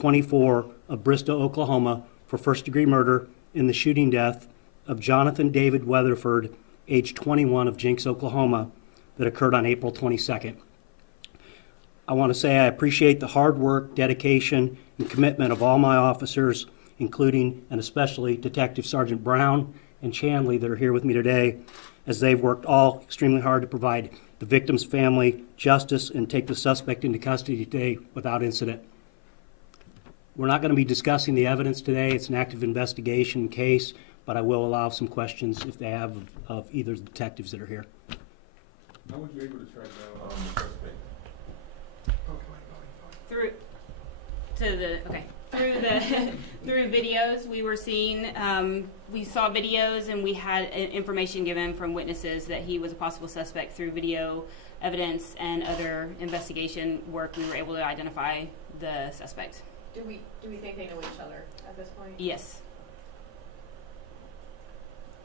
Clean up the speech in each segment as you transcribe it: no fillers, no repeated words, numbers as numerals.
24 of Bristow, Oklahoma, for first-degree murder in the shooting death of Johnathan David Weatherford, age 21, of Jenks, Oklahoma, that occurred on April 22nd. I want to say I appreciate the hard work, dedication, and commitment of all my officers, including and especially Detective Sergeant Brown and Chanley that are here with me today, as they've worked all extremely hard to provide the victim's family justice and take the suspect into custody today without incident. We're not going to be discussing the evidence today. It's an active investigation case, but I will allow some questions if they have of either of the detectives that are here. How were you able to track down the suspect? Through videos we were seeing. We saw videos and we had information given from witnesses that he was a possible suspect. Through video evidence and other investigation work, we were able to identify the suspect. Do we think they know each other at this point? Yes.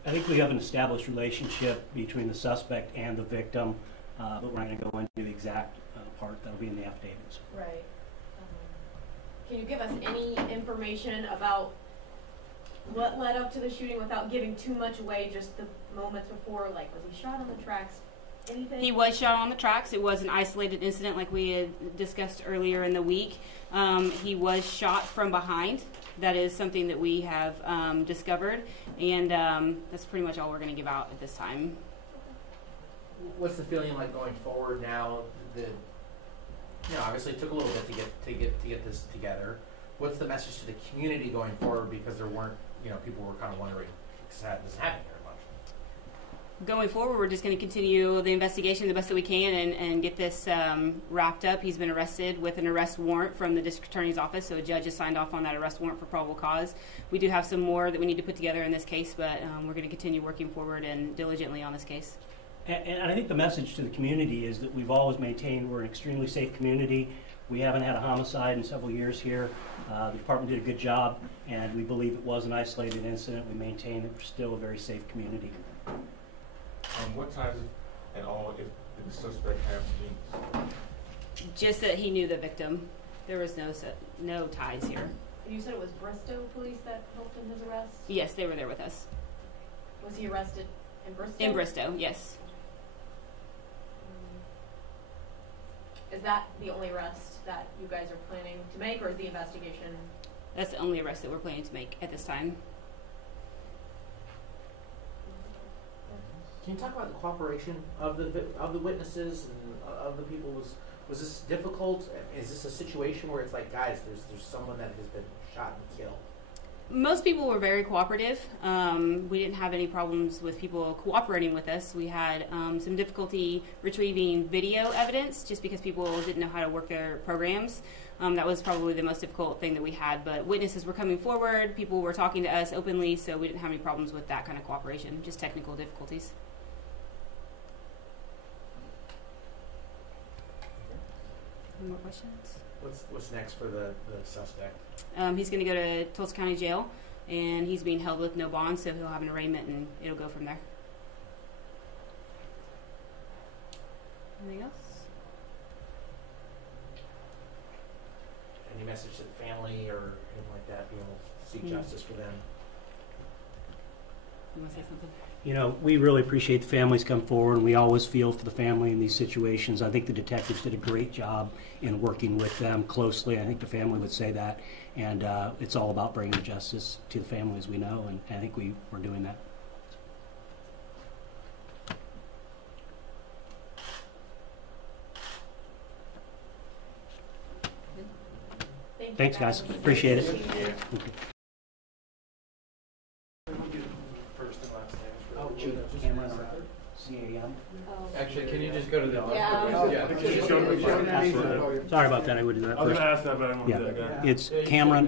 I think we have an established relationship between the suspect and the victim, but we're not going to go into the exact part that'll be in the affidavits. Right. Can you give us any information about what led up to the shooting without giving too much away, just the moments before? Like, was he shot on the tracks? Anything? He was shot on the tracks. It was an isolated incident like we had discussed earlier in the week. He was shot from behind. That is something that we have discovered, and that's pretty much all we're going to give out at this time. What's the feeling like going forward now? Obviously it took a little bit to get this together. What's the message to the community going forward? Because there weren't, people were kind of wondering, this isn't happening very much. Going forward, we're just going to continue the investigation the best that we can and get this wrapped up. He's been arrested with an arrest warrant from the district attorney's office, so a judge has signed off on that arrest warrant for probable cause. We do have some more that we need to put together in this case, but we're going to continue working forward and diligently on this case. And I think the message to the community is that we've always maintained we're an extremely safe community. We haven't had a homicide in several years here. The department did a good job, and we believe it was an isolated incident. We maintain that we're still a very safe community. What ties at all if the suspect have Jenks? Just that he knew the victim. There was no ties here. And you said it was Bristow Police that helped in his arrest? Yes, they were there with us. Was he arrested in Bristow? In Bristow, yes. Is that the only arrest that you guys are planning to make, or is the investigation? That's the only arrest that we're planning to make at this time. Can you talk about the cooperation of the witnesses and of the people? Was this difficult? Is this a situation where it's like, guys, there's someone that has been shot and killed? Most people were very cooperative. We didn't have any problems with people cooperating with us. We had some difficulty retrieving video evidence just because people didn't know how to work their programs. That was probably the most difficult thing that we had, but witnesses were coming forward, people were talking to us openly, so we didn't have any problems with that kind of cooperation, just technical difficulties. Any more questions? What's next for the suspect? He's going to go to Tulsa County Jail, and he's being held with no bond, so he'll have an arraignment, and it'll go from there. Anything else? Any message to the family or anything like that, being able to seek justice for them? You want to say something? We really appreciate the families come forward, and we always feel for the family in these situations. I think the detectives did a great job in working with them closely. I think the family would say that, and it's all about bringing justice to the families we know, and I think we're doing that. Thanks, guys. Appreciate it. Cameron, CAM. Actually, can you just go to the Yeah. Sorry about that. I would do that first. I was going to ask that, but I didn't want to do that. It's Cameron